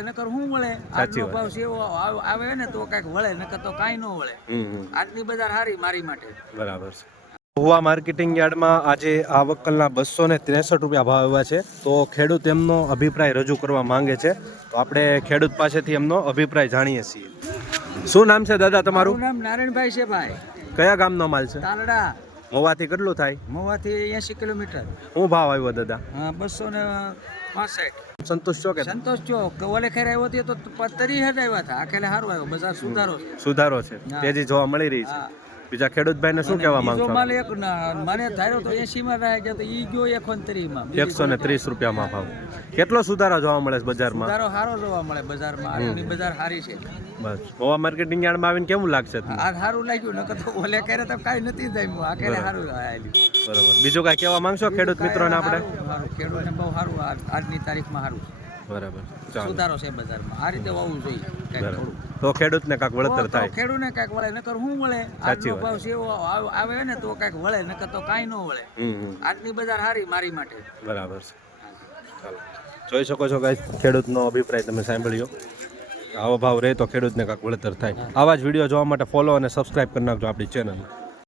નકર હું વળે આજનો ભાવ સેવો આવે ને તો કઈક વળે નકર તો કાંઈ ન વળે. આજની બજાર સારી મારી માટે. બરાબર છે. મહુવા માર્કેટિંગ યાર્ડમાં આજે આ વકલના 263 રૂપિયા ભાવ આવ્યા છે. તો ખેડૂત એમનો અભિપ્રાય રજૂ કરવા માંગે છે, તો આપણે ખેડૂત પાસેથી એમનો અભિપ્રાય જાણીએ છીએ. શું નામ છે દાદા તમારું? નામ નારાયણભાઈ છે ભાઈ. કયા ગામનો માલ છે? તાલડા. મહુવાથી કેટલું થાય? મહુવાથી 80 કિલોમીટર. શું ભાવ આવ્યો દાદા? 265. સંતોષ છો કે? સંતોષ છો કે ઓલે ખેર આવ્યો હતો તો 30 આવ્યા હતા. આ ખેલે સારું આવ્યો, બજાર સુધારો છે, તેજી જોવા મળી રહી છે. બીજા ખેડૂત ભાઈને શું કહેવા માંગો છો? માલ એક મને ધાર્યો તો 80 માં રહે છે તો ઈ ગયો 130 માં. 130 રૂપિયામાં ભાવ. કેટલો સુધારો જોવા મળે છે બજારમાં? સુધારો સારો જોવા મળે બજારમાં. આજની બજાર સારી છે. બસ મહુવા માર્કેટિંગ યાર્ડમાં આવીને કેવું લાગશે? આ સારું લાગ્યું, નકર તો ઓલે કરે તો કાઈ નથી થાય. આ કરે સારું આવેલું. બરાબર. બીજું કાંઈ કહેવા માંગશો ખેડૂત મિત્રોને આપણે? ખેડૂતને બહુ સારું આજની તારીખમાં સારું. બરાબર. સુધારો છે બજારમાં. આ રીતે હોવું જોઈએ. તો ખેડૂતને કાંઈક વળતર થાય. ખેડૂતને કાંઈક વળે નકર હું વળે આજનો ભાવ સેવો આવે ને તો કાંઈક વળે નકર તો કાંઈ ન વળે. આજની બજાર સારી મારી માટે. બરાબર છે. ચાલો, જોઈ શકો છો ગાઈસ, ખેડૂતનો અભિપ્રાય તમે સાંભળ્યો. આવો ભાવ રહે તો ખેડૂતને કાંઈક વળતર થાય. આવા જ વિડીયો જોવા માટે ફોલો અને સબસ્ક્રાઇબ કરી નાખજો આપણી ચેનલ.